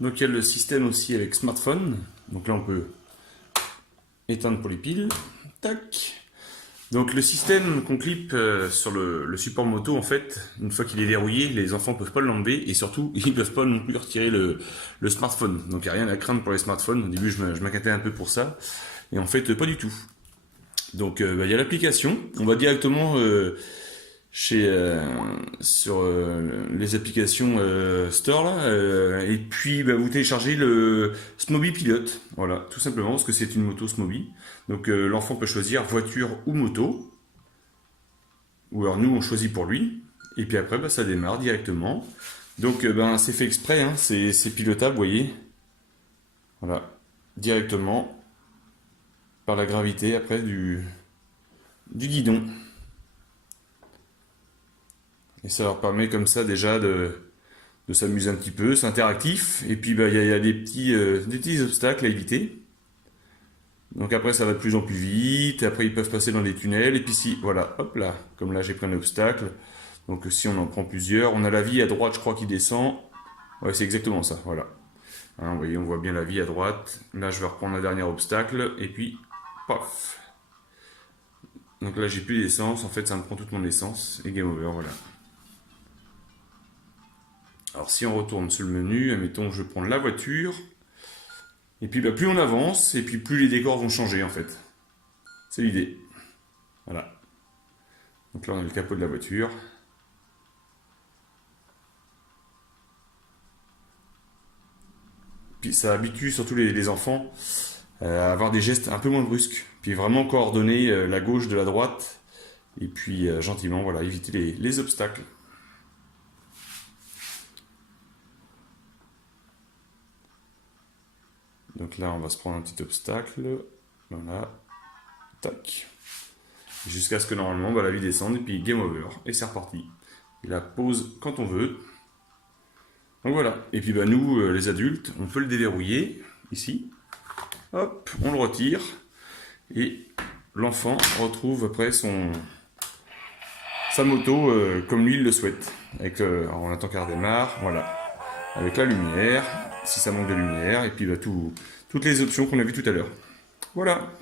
Donc il y a le système aussi avec smartphone. Donc là on peut éteindre pour les piles. Tac. Donc le système qu'on clip sur le support moto, en fait, une fois qu'il est verrouillé, les enfants peuvent pas l'enlever et surtout ils peuvent pas non plus retirer le smartphone. Donc il n'y a rien à craindre pour les smartphones. Au début je m'inquiétais un peu pour ça et en fait pas du tout. Donc il y a l'application. On va directement sur les applications Store là, et puis vous téléchargez le Smoby Pilote, voilà, tout simplement parce que c'est une moto Smoby. Donc l'enfant peut choisir voiture ou moto, ou alors nous on choisit pour lui, et puis après ça démarre directement. Donc c'est fait exprès, hein, c'est pilotable, vous voyez, voilà, directement par la gravité après du guidon. Et ça leur permet comme ça déjà de s'amuser un petit peu, c'est interactif, et puis il y a des petits obstacles à éviter. Donc après ça va de plus en plus vite, et après ils peuvent passer dans des tunnels, et puis si, voilà, hop là, comme là j'ai pris un obstacle, donc si on en prend plusieurs, on a la vie à droite je crois qui descend, ouais c'est exactement ça, voilà. Hein, vous voyez, on voit bien la vie à droite, là je vais reprendre un dernier obstacle, et puis, paf. Donc là j'ai plus d'essence, en fait ça me prend toute mon essence, et game over, voilà. Alors si on retourne sur le menu, admettons je prends la voiture, et puis plus on avance, et puis plus les décors vont changer en fait. C'est l'idée. Voilà. Donc là on a le capot de la voiture. Puis ça habitue surtout les enfants à avoir des gestes un peu moins brusques. Puis vraiment coordonner la gauche de la droite, et puis gentiment voilà, éviter les obstacles. Donc là, on va se prendre un petit obstacle. Voilà. Tac. Jusqu'à ce que normalement, la vie descende et puis game over. Et c'est reparti. Et la pause quand on veut. Donc voilà. Et puis nous, les adultes, on peut le déverrouiller. Ici. Hop, on le retire. Et l'enfant retrouve après sa moto comme lui il le souhaite. Avec, on attend qu'elle redémarre. Voilà. Avec la lumière. Si ça manque de lumière. Et puis toutes les options qu'on a vues tout à l'heure. Voilà.